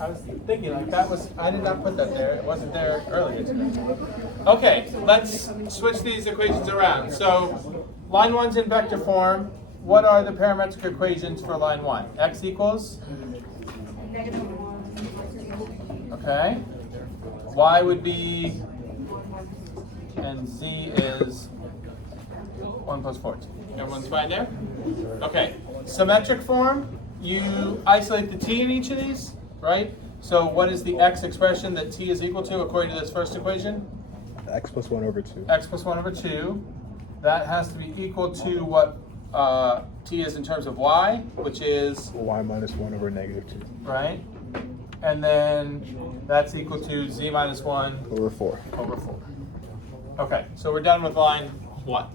I was thinking like that was, I did not put that there. It wasn't there earlier today. Okay, let's switch these equations around. So line 1's in vector form. What are the parametric equations for line 1? X equals? Okay. Y would be, and Z is 1 plus 14. Everyone's fine there? Okay. Symmetric form, you isolate the t in each of these, right? So what is the x expression that t is equal to according to this first equation? X plus 1 over 2. X plus 1 over 2. That has to be equal to what t is in terms of y, which is? Y minus 1 over negative 2. Right? And then that's equal to z minus 1 Over 4. over 4. Okay, so we're done with line 1.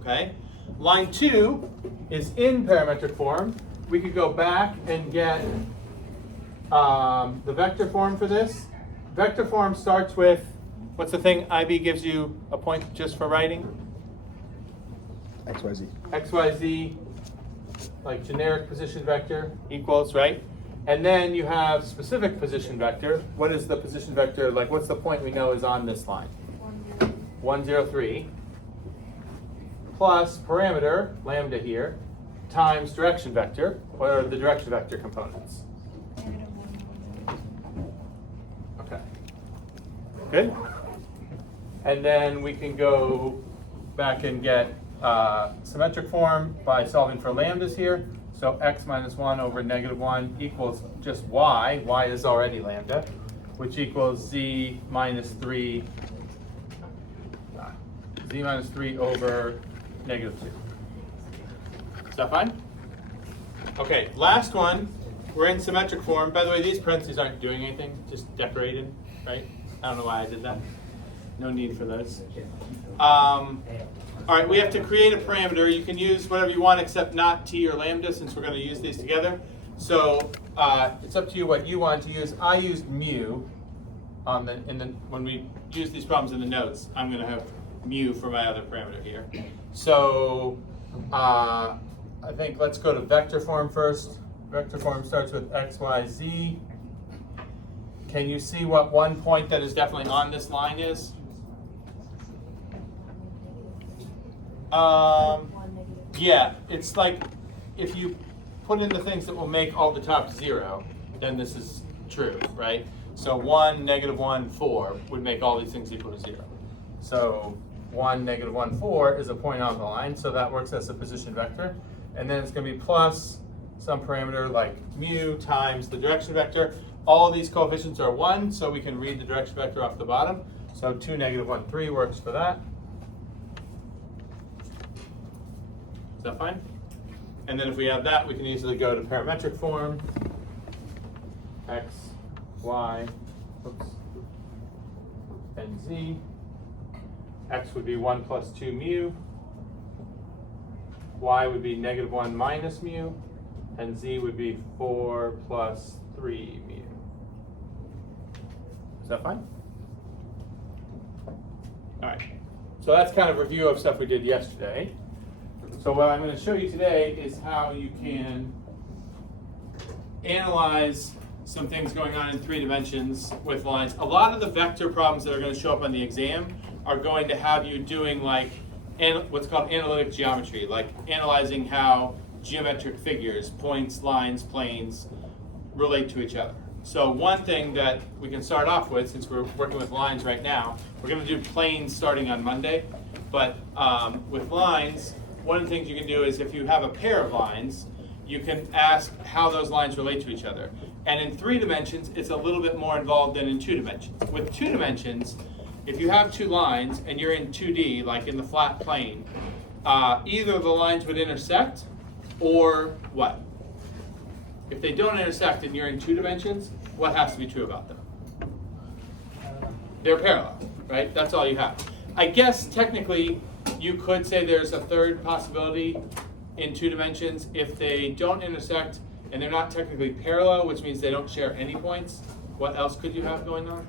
Okay? Line 2 is in parametric form. We could go back and get the vector form for this. Vector form starts with, what's the thing IB gives you a point just for writing? XYZ. XYZ, like generic position vector equals, right? And then you have specific position vector. What is the position vector, like what's the point we know is on this line? 1, 0, 3, plus parameter, lambda here, times direction vector. What are the direction vector components? Okay, good. And then we can go back and get symmetric form by solving for lambdas here. So x minus 1 over negative 1 equals just y. Y is already lambda, which equals z minus 3 over negative 2. Is that fine? Okay, last one. We're in symmetric form. By the way, these parentheses aren't doing anything, just decorated, right? I don't know why I did that. No need for those. All right, we have to create a parameter. You can use whatever you want except not t or lambda since we're going to use these together. So it's up to you what you want to use. I used mu on when we use these problems in the notes. I'm going to have mu for my other parameter here. So I think let's go to vector form first. Vector form starts with x, y, z. Can you see what one point that is definitely on this line is? Yeah, it's like if you put in the things that will make all the tops 0, then this is true, right? So 1, negative 1, 4 would make all these things equal to 0. So 1, negative 1, 4 is a point on the line, so that works as a position vector. And then it's going to be plus some parameter like mu times the direction vector. All of these coefficients are 1, so we can read the direction vector off the bottom. So 2, negative 1, 3 works for that. Is that fine? And then if we have that, we can easily go to parametric form. X, Y, oops, and Z. X would be 1 plus 2 mu. Y would be negative 1 minus mu. And Z would be 4 plus 3 mu. Is that fine? All right. So that's kind of a review of stuff we did yesterday. So what I'm going to show you today is how you can analyze some things going on in 3 dimensions with lines. A lot of the vector problems that are going to show up on the exam are going to have you doing like what's called analytic geometry, like analyzing how geometric figures, points, lines, planes, relate to each other. So one thing that we can start off with, since we're working with lines right now, we're going to do planes starting on Monday, but with lines, one of the things you can do is if you have a pair of lines, you can ask how those lines relate to each other. And in 3 dimensions, it's a little bit more involved than in 2 dimensions. With 2 dimensions, if you have 2 lines and you're in 2D, like in the flat plane, either the lines would intersect or what? If they don't intersect and you're in 2 dimensions, what has to be true about them? They're parallel, right? That's all you have. I guess technically, you could say there's a third possibility in 2 dimensions. If they don't intersect and they're not technically parallel, which means they don't share any points, what else could you have going on?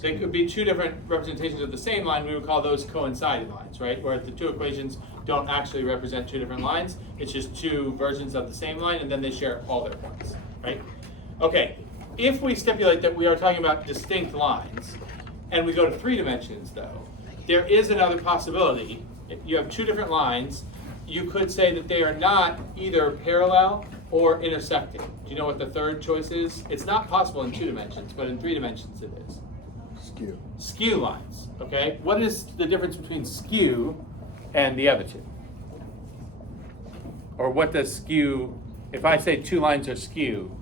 They could be 2 different representations of the same line. We would call those coinciding lines, right? Where the 2 equations don't actually represent 2 different lines. It's just 2 versions of the same line, and then they share all their points, right? Okay, if we stipulate that we are talking about distinct lines, and we go to 3 dimensions though, there is another possibility. If you have 2 different lines, you could say that they are not either parallel or intersecting. Do you know what the third choice is? It's not possible in 2 dimensions, but in 3 dimensions it is. Skew. Skew lines, okay? What is the difference between skew and the other 2? Or what does skew, if I say 2 lines are skew,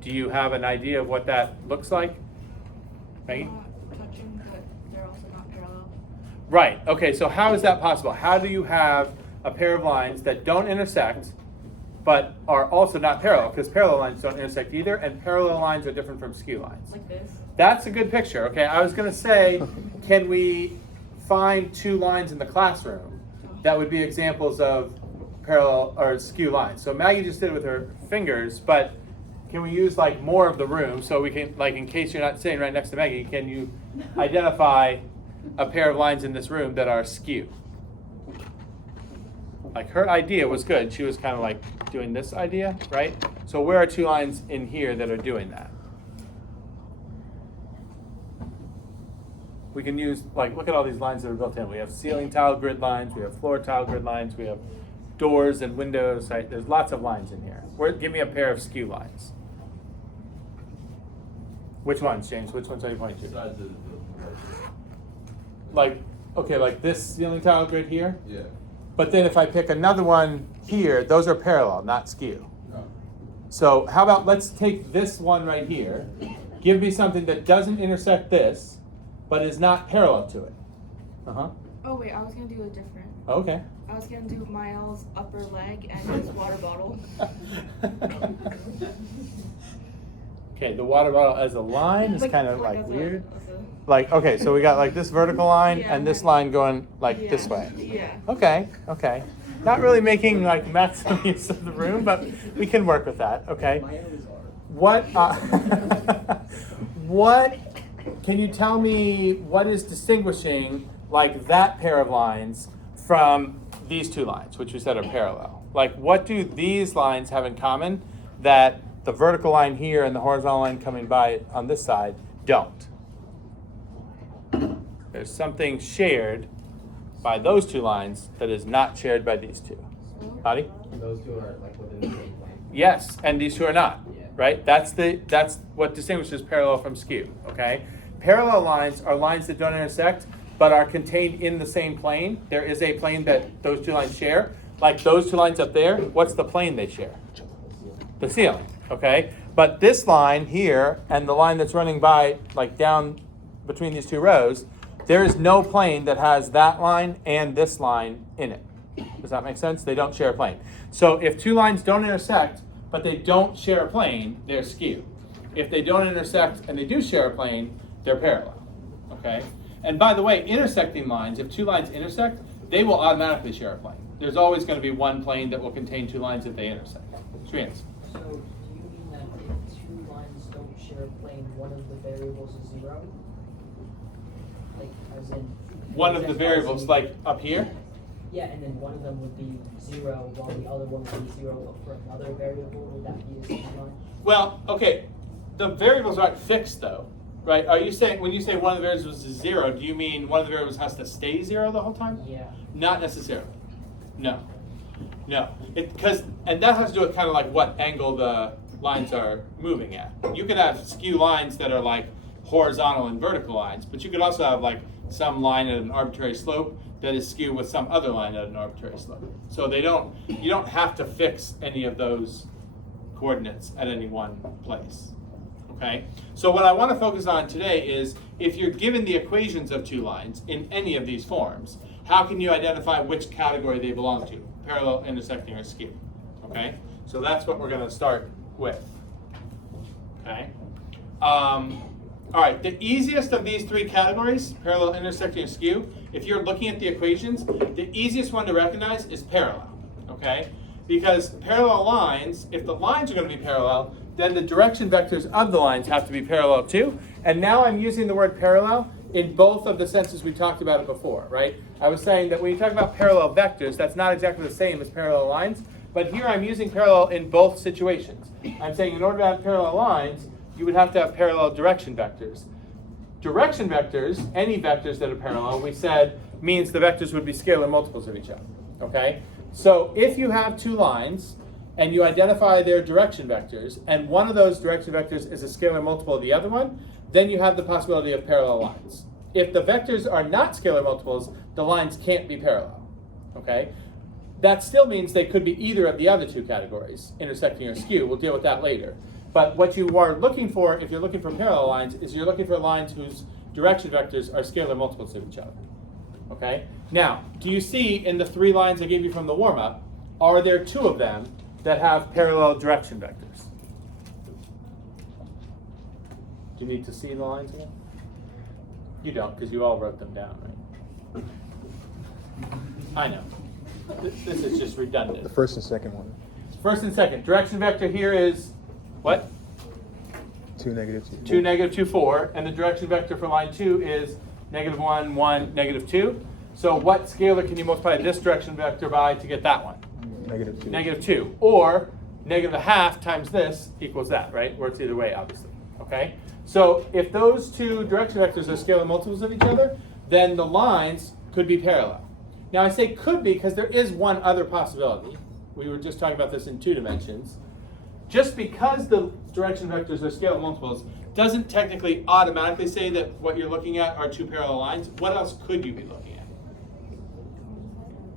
do you have an idea of what that looks like? Maggie? Touching, but they're also not parallel. Right, okay, so how is that possible? How do you have a pair of lines that don't intersect, but are also not parallel? Because parallel lines don't intersect either, and parallel lines are different from skew lines. Like this. That's a good picture, okay? I was gonna say, can we find 2 lines in the classroom that would be examples of parallel or skew lines? So Maggie just did it with her fingers, but can we use like more of the room so we can, like in case you're not sitting right next to Maggie, can you identify a pair of lines in this room that are skew? Like her idea was good. She was kind of like doing this idea, right? So where are 2 lines in here that are doing that? We can use, like, look at all these lines that are built in. We have ceiling tile grid lines, we have floor tile grid lines, we have doors and windows, right? There's lots of lines in here. Give me a pair of skew lines. Which ones, James? Which ones are you pointing to? Like, okay, like this ceiling tile grid here? Yeah. But then if I pick another one here, those are parallel, not skew. No. So how about let's take this one right here. Give me something that doesn't intersect this, but is not parallel to it. Uh-huh. Oh wait, I was gonna do a different. Okay. I was gonna do Miles' upper leg and his water bottle. Okay, the water bottle as a line is kind of like as a- weird. as a- Like, okay, so we got like this vertical line Yeah. and this line going like yeah, this way. Yeah. Okay, okay. Not really making like maximum use of the room, but we can work with that, okay? What, what, can you tell me what is distinguishing like that pair of lines from these 2 lines, which we said are parallel? Like what do these lines have in common that the vertical line here and the horizontal line coming by on this side don't? There's something shared by those 2 lines that is not shared by these 2. Hadi? Those 2 are like within the same plane. Yes, and these 2 are not, Yeah. right? That's what distinguishes parallel from skew, okay? Parallel lines are lines that don't intersect, but are contained in the same plane. There is a plane that those 2 lines share. Like those 2 lines up there, what's the plane they share? The ceiling, okay? But this line here and the line that's running by, like down between these 2 rows, there is no plane that has that line and this line in it. Does that make sense? They don't share a plane. So if 2 lines don't intersect, but they don't share a plane, they're skew. If they don't intersect and they do share a plane, they're parallel, okay? And by the way, intersecting lines, if 2 lines intersect, they will automatically share a plane. There's always going to be one plane that will contain 2 lines if they intersect. Shreyans. So, do you mean that if 2 lines don't share a plane, one of the variables is 0? Like, as in... One of the variables, like up here? Yeah, and then one of them would be 0, while the other one would be 0 for another variable. Would that be a skew line? Well, okay, the variables aren't fixed though, right? Are you saying, when you say one of the variables is 0, do you mean one of the variables has to stay 0 the whole time? Yeah. Not necessarily. No. No. And that has to do with kind of like what angle the lines are moving at. You could have skew lines that are like horizontal and vertical lines, but you could also have like some line at an arbitrary slope that is skew with some other line at an arbitrary slope. So you don't have to fix any of those coordinates at any one place. Okay? So what I want to focus on today is if you're given the equations of 2 lines in any of these forms, how can you identify which category they belong to? Parallel, intersecting, or skew. Okay? So that's what we're going to start with. Okay? All right, the easiest of these 3 categories, parallel, intersecting, or skew, if you're looking at the equations, the easiest one to recognize is parallel. Okay? Because parallel lines, if the lines are going to be parallel, then the direction vectors of the lines have to be parallel too. And now I'm using the word parallel in both of the senses we talked about it before, right? I was saying that when you talk about parallel vectors, that's not exactly the same as parallel lines, But here I'm using parallel in both situations. I'm saying in order to have parallel lines, you would have to have parallel direction vectors. Direction vectors, any vectors that are parallel, we said means the vectors would be scalar multiples of each other. Okay? So if you have two lines and you identify their direction vectors, and one of those direction vectors is a scalar multiple of the other one, then you have the possibility of parallel lines. If the vectors are not scalar multiples, the lines can't be parallel. Okay? That still means they could be either of the other two categories, intersecting or skew. We'll deal with that later. But what you are looking for, if you're looking for parallel lines, is you're looking for lines whose direction vectors are scalar multiples of each other. Okay? Now, do you see in the 3 lines I gave you from the warm-up, are there 2 of them that have parallel direction vectors? Do you need to see the lines again? You don't, because you all wrote them down, right? I know. This is just redundant. The first and second one. First and second. Direction vector here is what? 2, -2. 2, -2, 4. And the direction vector for line 2 is -1, 1, -2. So what scalar can you multiply this direction vector by to get that one? -2. -2. Or -1/2 times this equals that, right? Works either way, obviously. Okay? So if those two direction vectors are scalar multiples of each other, then the lines could be parallel. Now I say could be because there is one other possibility. We were just talking about this in 2 dimensions. Just because the direction vectors are scalar multiples doesn't technically automatically say that what you're looking at are 2 parallel lines. What else could you be looking at?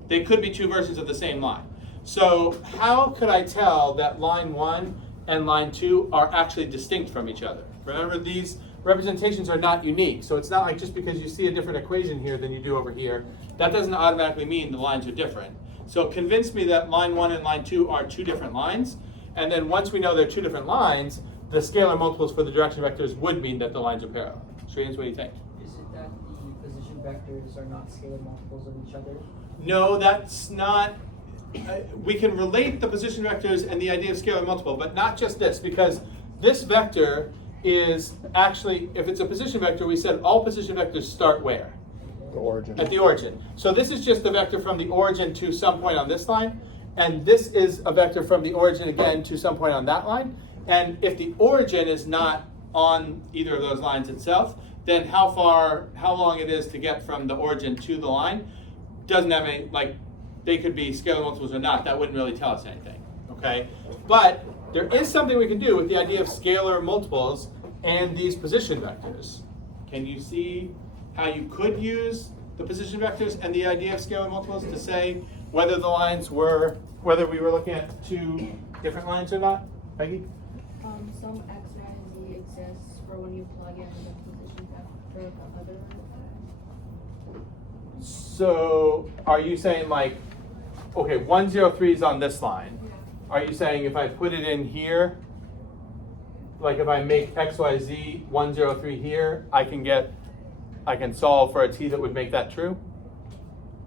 They could be 2 versions of the same line. So how could I tell that line 1 and line 2 are actually distinct from each other? Remember, these representations are not unique. So it's not like just because you see a different equation here than you do over here, that doesn't automatically mean the lines are different. So convince me that line 1 and line 2 are 2 different lines. And then once we know they're 2 different lines, the scalar multiples for the direction vectors would mean that the lines are parallel. Shreyans, what do you think? Is it that the position vectors are not scalar multiples of each other? No, that's not. We can relate the position vectors and the idea of scalar multiple, but not just this, because this vector is actually, if it's a position vector, we said all position vectors start where? The origin. At the origin. So this is just the vector from the origin to some point on this line, and this is a vector from the origin again to some point on that line. And if the origin is not on either of those lines itself, then how long it is to get from the origin to the line doesn't have any, like, they could be scalar multiples or not. That wouldn't really tell us anything, okay? But there is something we can do with the idea of scalar multiples and these position vectors. Can you see how you could use the position vectors and the idea of scalar multiples to say whether we were looking at 2 different lines or not? Peggy? Some X, Y, and Z exists for when you plug in the position vector of the other. So are you saying like, okay, 103 is on this line. Are you saying if I put it in here, like if I make x, y, z 103 here, I can solve for a t that would make that true?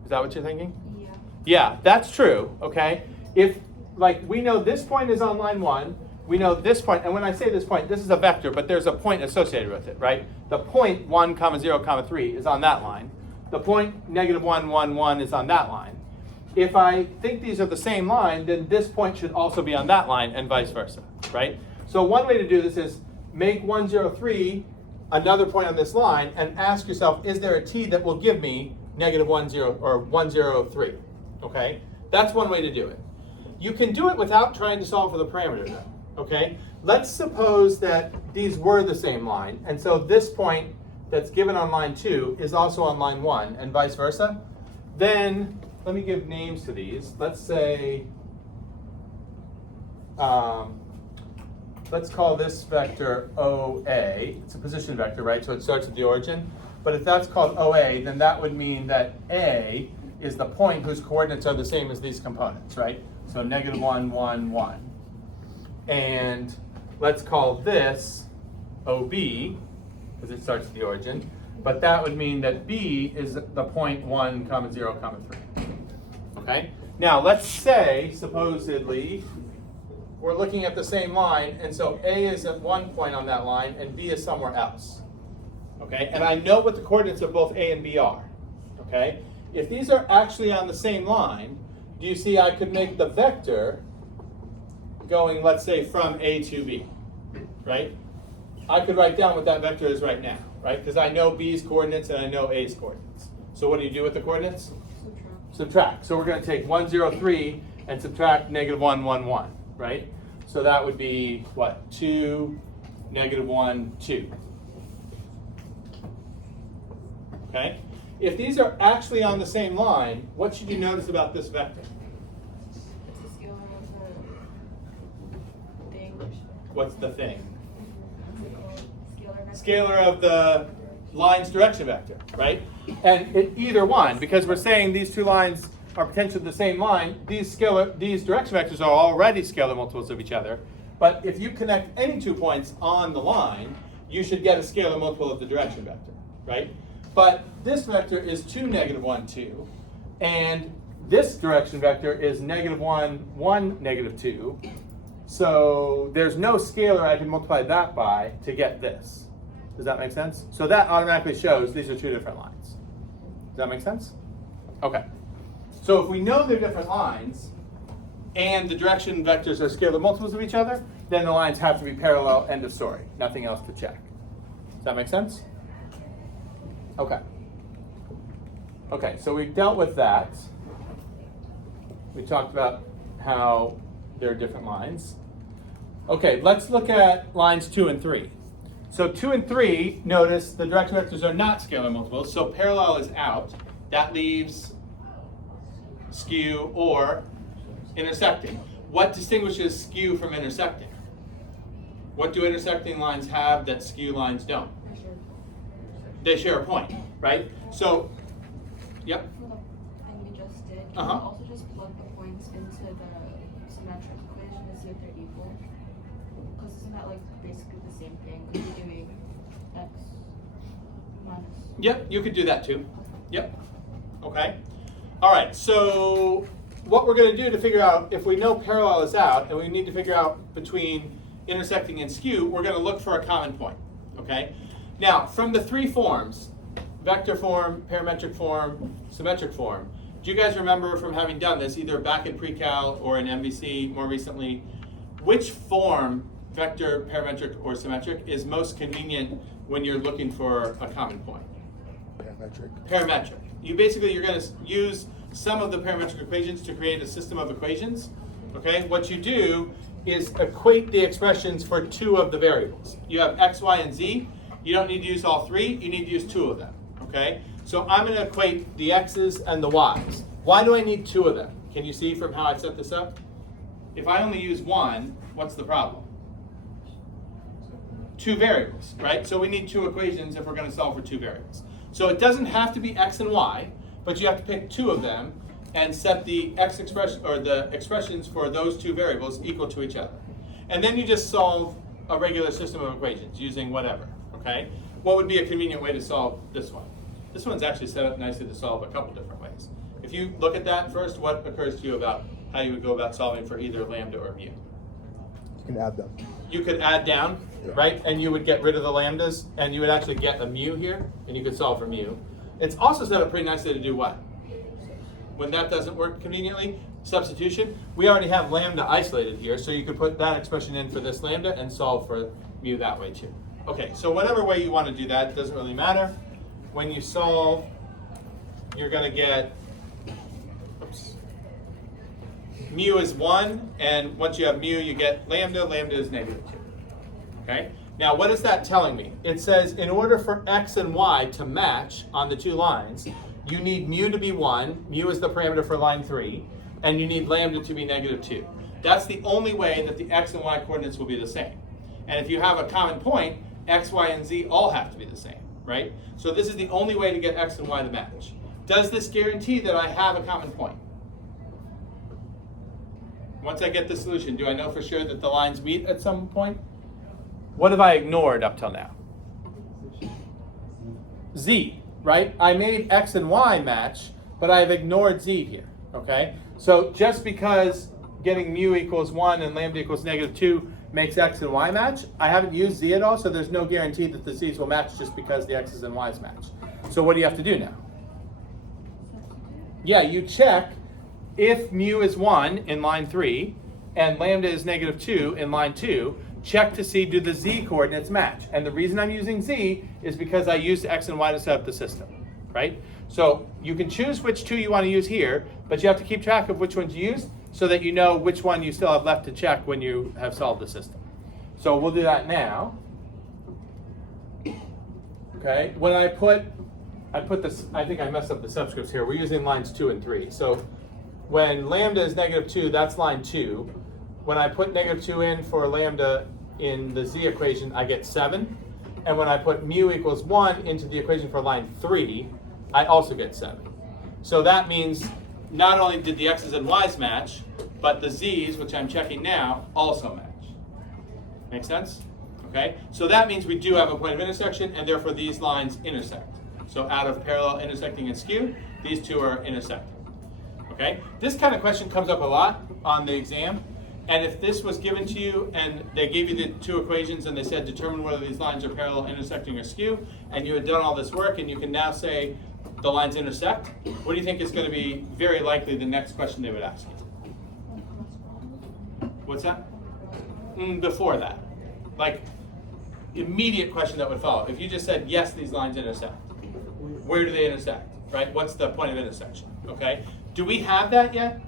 Is that what you're thinking? Yeah. Yeah, that's true, okay? If, like, we know this point is on line 1, we know this point, and when I say this point, this is a vector, but there's a point associated with it, right? The point 1, 0, 3 is on that line. The point -1, 1, 1 is on that line. If I think these are the same line, then this point should also be on that line and vice versa, right? So one way to do this is make 103 another point on this line and ask yourself, is there a t that will give me -10 or 103, okay? That's one way to do it. You can do it without trying to solve for the parameter though, okay? Let's suppose that these were the same line, and so this point that's given on line 2 is also on line 1 and vice versa. Then let me give names to these. Let's say, let's call this vector OA. It's a position vector, right? So it starts at the origin. But if that's called OA, then that would mean that A is the point whose coordinates are the same as these components, right? So -1, 1, 1. And let's call this OB, because it starts at the origin. But that would mean that B is the point 1, 0, 3. Okay? Now let's say, supposedly, we're looking at the same line, and so A is at one point on that line, and B is somewhere else. Okay? And I know what the coordinates of both A and B are. Okay? If these are actually on the same line, do you see I could make the vector going, let's say, from A to B, right? I could write down what that vector is right now, right? Because I know B's coordinates and I know A's coordinates. So what do you do with the coordinates? Subtract. Subtract. So we're going to take 1, 0, 3 and subtract negative 1, 1, 1, right? So that would be what? 2, negative 1, 2. Okay? If these are actually on the same line, what should you notice about this vector? It's a scalar of the thing. What's the thing? What's it called? Scalar vector. Scalar of the line's direction vector, right? And either one, because we're saying these two lines are potentially the same line, these direction vectors are already scalar multiples of each other. But if you connect any 2 points on the line, you should get a scalar multiple of the direction vector, right? But this vector is 2, negative 1, 2. And this direction vector is negative 1, 1, negative 2. So there's no scalar I can multiply that by to get this. Does that make sense? So that automatically shows these are two different lines. Does that make sense? Okay. So if we know they're different lines, and the direction vectors are scalar multiples of each other, then the lines have to be parallel, end of story. Nothing else to check. Does that make sense? Okay. Okay, so we dealt with that. We talked about how there are different lines. Okay, let's look at lines 2 and 3. So 2 and 3, notice the direction vectors are not scalar multiples, so parallel is out. That leaves skew or intersecting. What distinguishes skew from intersecting? What do intersecting lines have that skew lines don't? They share a point, right? So, yep. For the thing we just did, can Uh-huh. you also just plug the points into the symmetric equation to see if they're equal? Because isn't that like basically the same thing? Because you're doing x minus. Yep, you could do that too. Yep. Okay. All right, so what we're going to do to figure out if we know parallel is out and we need to figure out between intersecting and skew, we're going to look for a common point. Okay? Now, from the three forms, vector form, parametric form, symmetric form, do you guys remember from having done this either back in pre-cal or in MVC more recently, which form, vector, parametric, or symmetric, is most convenient when you're looking for a common point? Parametric. Parametric. You're going to use some of the parametric equations to create a system of equations. Okay, what you do is equate the expressions for two of the variables. You have x, y, and z. You don't need to use all three, you need to use two of them. Okay, so I'm going to equate the x's and the y's. Why do I need two of them? Can you see from how I set this up? If I only use one, what's the problem? Two variables, right? So we need two equations if we're going to solve for two variables. So it doesn't have to be x and y, but you have to pick two of them and set the x expression or the expressions for those two variables equal to each other. And then you just solve a regular system of equations using whatever, okay? What would be a convenient way to solve this one? This one's actually set up nicely to solve a couple different ways. If you look at that first, what occurs to you about how you would go about solving for either lambda or mu? You can add them. You could add down, Yeah. right? And you would get rid of the lambdas, and you would actually get a mu here, and you could solve for mu. It's also set up pretty nicely to do what? When that doesn't work conveniently, substitution. We already have lambda isolated here, so you could put that expression in for this lambda and solve for mu that way too. Okay, so whatever way you want to do that, it doesn't really matter. When you solve, you're going to get, oops, mu is 1, and once you have mu, you get lambda. Lambda is negative 2. Okay? Now, what is that telling me? It says in order for x and y to match on the two lines, you need mu to be 1, mu is the parameter for line 3, and you need lambda to be negative 2. That's the only way that the x and y coordinates will be the same. And if you have a common point, x, y, and z all have to be the same, right? So this is the only way to get x and y to match. Does this guarantee that I have a common point? Once I get the solution, do I know for sure that the lines meet at some point? What have I ignored up till now? Z, right? I made x and y match, but I've ignored z here, okay? So just because getting mu equals 1 and lambda equals negative 2 makes x and y match, I haven't used z at all, so there's no guarantee that the z's will match just because the x's and y's match. So what do you have to do now? Yeah, you check if mu is 1 in line 3 and lambda is -2 in line 2, check to see do the z coordinates match. And the reason I'm using z is because I used x and y to set up the system, right? So you can choose which two you want to use here, but you have to keep track of which ones you use so that you know which one you still have left to check when you have solved the system. So we'll do that now. Okay, when I put this, I think I messed up the subscripts here. We're using lines 2 and 3. So when lambda is -2, that's line 2. When I put -2 in for lambda in the z equation, I get 7. And when I put mu equals 1 into the equation for line 3, I also get 7. So that means not only did the x's and y's match, but the z's, which I'm checking now, also match. Make sense? Okay, so that means we do have a point of intersection, and therefore these lines intersect. So out of parallel, intersecting, and skew, these two are intersecting. Okay, this kind of question comes up a lot on the exam, and if this was given to you and they gave you the two equations and they said determine whether these lines are parallel, intersecting, or skew, and you had done all this work and you can now say the lines intersect, what do you think is going to be very likely the next question they would ask you? What's that? Before that. Like, immediate question that would follow. If you just said, yes, these lines intersect, where do they intersect, right? What's the point of intersection, okay? Do we have that yet?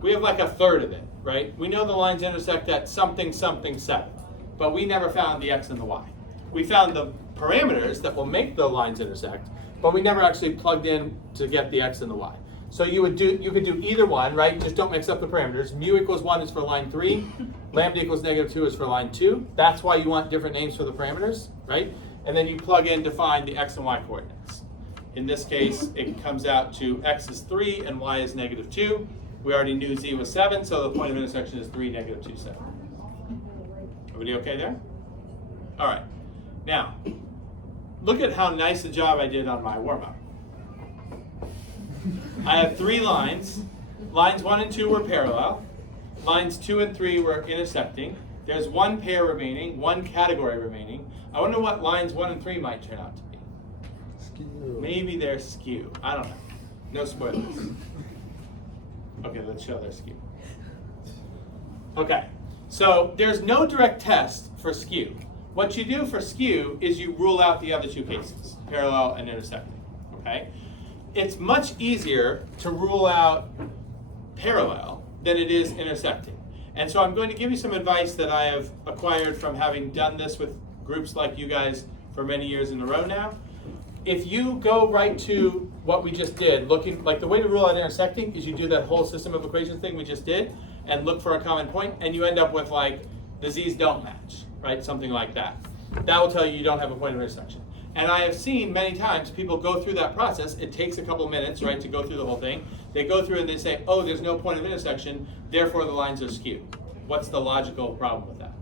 We have like a third of it, right? We know the lines intersect at something, something, 7, but we never found the x and the y. We found the parameters that will make the lines intersect, but we never actually plugged in to get the x and the y. So you could do either one, right? Just don't mix up the parameters. Mu equals 1 is for line 3. Lambda equals -2 is for line 2. That's why you want different names for the parameters, right? And then you plug in to find the x and y coordinates. In this case, it comes out to x is 3 and y is -2. We already knew z was 7, so the point of intersection is 3, -2, 7. Everybody okay there? All right. Now, look at how nice a job I did on my warm-up. I have 3 lines. Lines 1 and 2 were parallel. Lines 2 and 3 were intersecting. There's one pair remaining, one category remaining. I wonder what lines 1 and 3 might turn out to be. Skew. Maybe they're skew. I don't know. No spoilers. Okay, let's show their skew. Okay, so there's no direct test for skew. What you do for skew is you rule out the other two cases, parallel and intersecting, okay? It's much easier to rule out parallel than it is intersecting. And so I'm going to give you some advice that I have acquired from having done this with groups like you guys for many years in a row now. If you go right to what we just did, looking like the way to rule out intersecting is you do that whole system of equations thing we just did and look for a common point, and you end up with like the z's don't match, right? Something like that. That will tell you you don't have a point of intersection. And I have seen many times people go through that process. It takes a couple minutes, right, to go through the whole thing. They go through and they say, oh, there's no point of intersection, therefore the lines are skewed. What's the logical problem with that?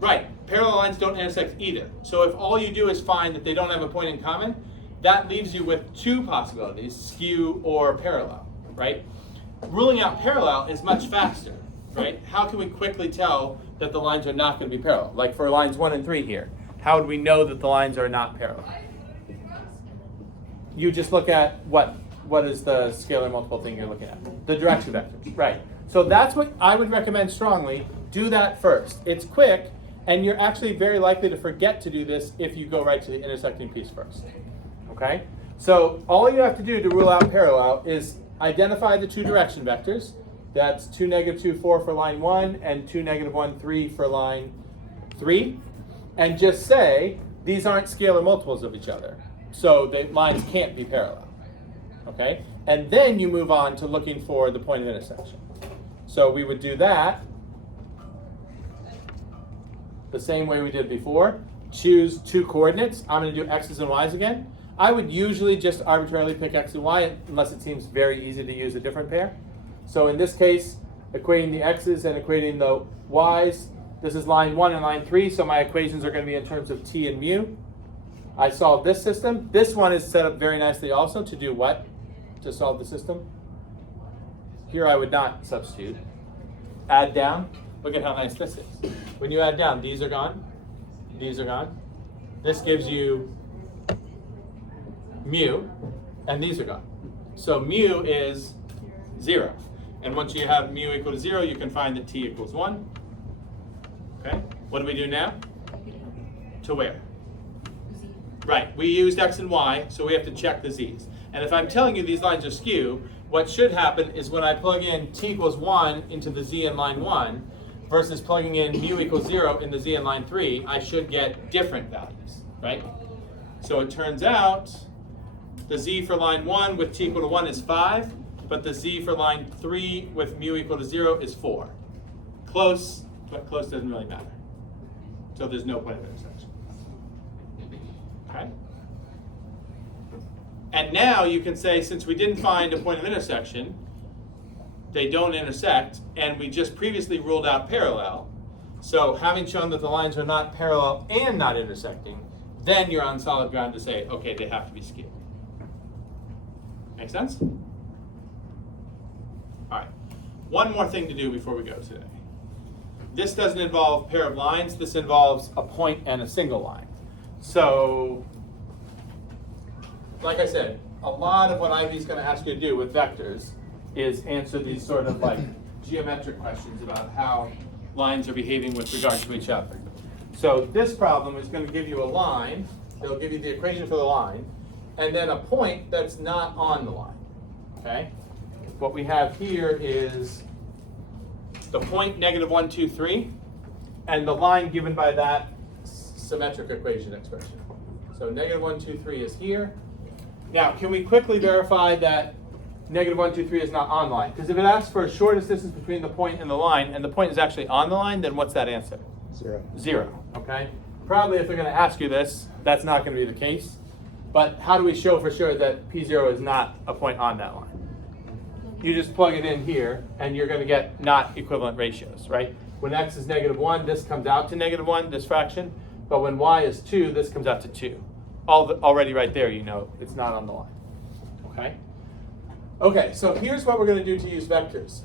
Right, parallel lines don't intersect either. So if all you do is find that they don't have a point in common, that leaves you with 2 possibilities, skew or parallel, right? Ruling out parallel is much faster, right? How can we quickly tell that the lines are not going to be parallel? Like for lines 1 and 3 here, how would we know that the lines are not parallel? You just look at what is the scalar multiple thing you're looking at? The direction vectors, right. So that's what I would recommend strongly. Do that first. It's quick, and you're actually very likely to forget to do this if you go right to the intersecting piece first, okay? So all you have to do to rule out parallel is identify the 2 direction vectors. That's 2, -2, 4 for line 1 and 2, -1, 3 for line 3. And just say, these aren't scalar multiples of each other. So the lines can't be parallel, okay? And then you move on to looking for the point of intersection. So we would do that the same way we did before. Choose 2 coordinates. I'm going to do x's and y's again. I would usually just arbitrarily pick x and y unless it seems very easy to use a different pair. So in this case, equating the x's and equating the y's, this is line 1 and line 3, so my equations are going to be in terms of t and mu. I solved this system. This one is set up very nicely also to do what? To solve the system. Here I would not substitute. Add down. Look at how nice this is. When you add down, these are gone. These are gone. This gives you mu, and these are gone. So mu is 0. And once you have mu equal to 0, you can find that t equals 1. Okay? What do we do now? To where? Z. Right, we used x and y, so we have to check the z's. And if I'm telling you these lines are skew, what should happen is when I plug in t equals 1 into the z in line 1 versus plugging in mu equals 0 in the z in line 3, I should get different values, right? So it turns out the z for line 1 with t equal to 1 is 5, but the z for line 3 with mu equal to 0 is 4. Close, but close doesn't really matter. So there's no point of intersection. Okay? And now you can say, since we didn't find a point of intersection, they don't intersect, and we just previously ruled out parallel. So having shown that the lines are not parallel and not intersecting, then you're on solid ground to say, okay, they have to be skewed. Make sense? All right. One more thing to do before we go today. This doesn't involve a pair of lines. This involves a point and a single line. So, like I said, a lot of what Ivy's going to ask you to do with vectors is answer these sort of like geometric questions about how lines are behaving with regard to each other. So this problem is going to give you a line. It'll give you the equation for the line, and then a point that's not on the line. Okay? What we have here is the point -1, 2, 3, and the line given by that symmetric equation expression. So -1, 2, 3 is here. Now, can we quickly verify that -1, 2, 3 is not on the line? Because if it asks for a shortest distance between the point and the line, and the point is actually on the line, then what's that answer? 0. 0, okay? Probably if they're going to ask you this, that's not going to be the case. But how do we show for sure that P0 is not a point on that line? You just plug it in here, and you're going to get not equivalent ratios, right? When x is -1, this comes out to -1, this fraction. But when y is 2, this comes out to 2. Already right there, you know it's not on the line, okay? Okay, so here's what we're going to do to use vectors.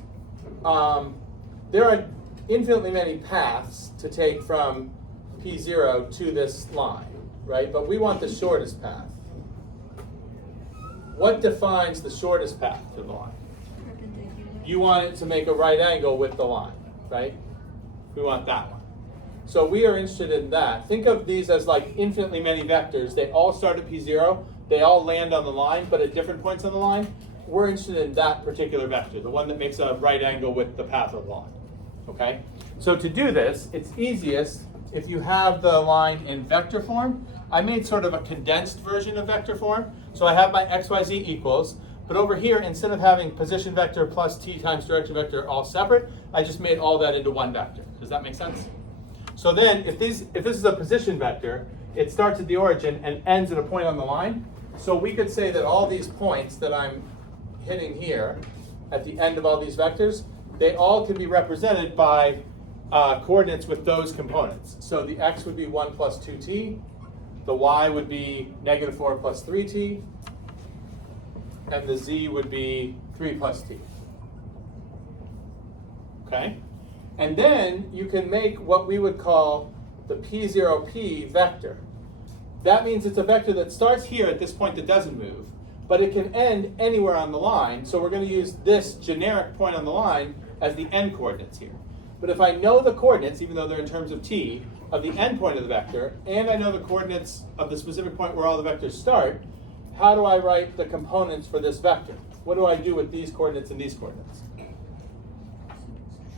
There are infinitely many paths to take from P0 to this line, right? But we want the shortest path. What defines the shortest path to the line? Perpendicular. You want it to make a right angle with the line, right? We want that one. So we are interested in that. Think of these as like infinitely many vectors. They all start at P0. They all land on the line, but at different points on the line. We're interested in that particular vector, the one that makes a right angle with the path of the line. Okay? So to do this, it's easiest if you have the line in vector form. I made sort of a condensed version of vector form. So I have my xyz equals, but over here, instead of having position vector plus t times direction vector all separate, I just made all that into one vector. Does that make sense? So then, if this is a position vector, it starts at the origin and ends at a point on the line. So we could say that all these points that I'm hitting here at the end of all these vectors, they all can be represented by coordinates with those components. So the x would be 1 plus 2t, the y would be -4 plus 3t, and the z would be 3 plus t. Okay? And then you can make what we would call the P0P vector. That means it's a vector that starts here at this point that doesn't move, but it can end anywhere on the line. So we're going to use this generic point on the line as the end coordinates here. But if I know the coordinates, even though they're in terms of t, of the end point of the vector, and I know the coordinates of the specific point where all the vectors start, how do I write the components for this vector? What do I do with these coordinates and these coordinates?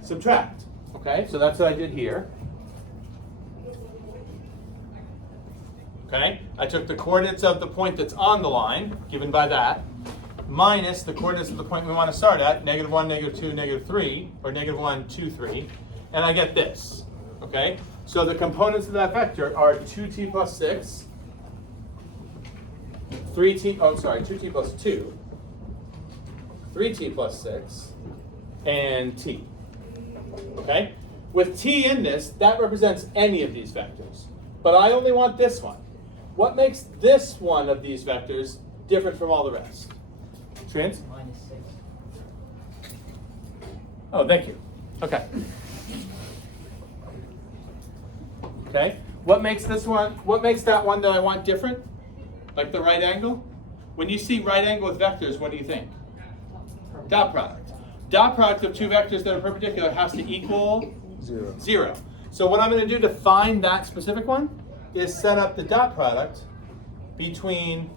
Subtract. Okay, so that's what I did here. Okay, I took the coordinates of the point that's on the line, given by that, minus the coordinates of the point we want to start at, -1, -2, -3, or -1, 2, 3, and I get this. Okay, so the components of that vector are 2t plus 6, 2t plus 2, 3t plus 6, and t. Okay? With t in this, that represents any of these vectors. But I only want this one. What makes this one of these vectors different from all the rest? Trent? -6. Oh, thank you. Okay. Okay. What makes that one that I want different? Like the right angle? When you see right angle with vectors, what do you think? Dot product. Dot product of two vectors that are perpendicular has to equal 0. 0. So what I'm going to do to find that specific one is set up the dot product between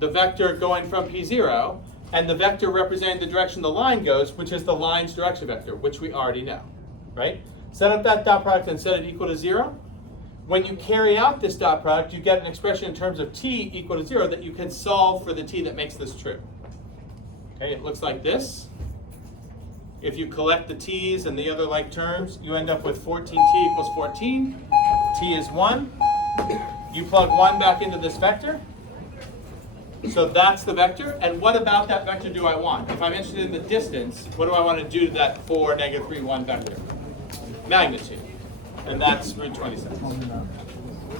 the vector going from P0 and the vector representing the direction the line goes, which is the line's direction vector, which we already know, right? Set up that dot product and set it equal to 0. When you carry out this dot product, you get an expression in terms of t equal to 0 that you can solve for the t that makes this true. Okay, it looks like this. If you collect the t's and the other like terms, you end up with 14t equals 14. T is 1. You plug 1 back into this vector. So that's the vector. And what about that vector do I want? If I'm interested in the distance, what do I want to do to that 4, -3, 1 vector? Magnitude. And that's root 27.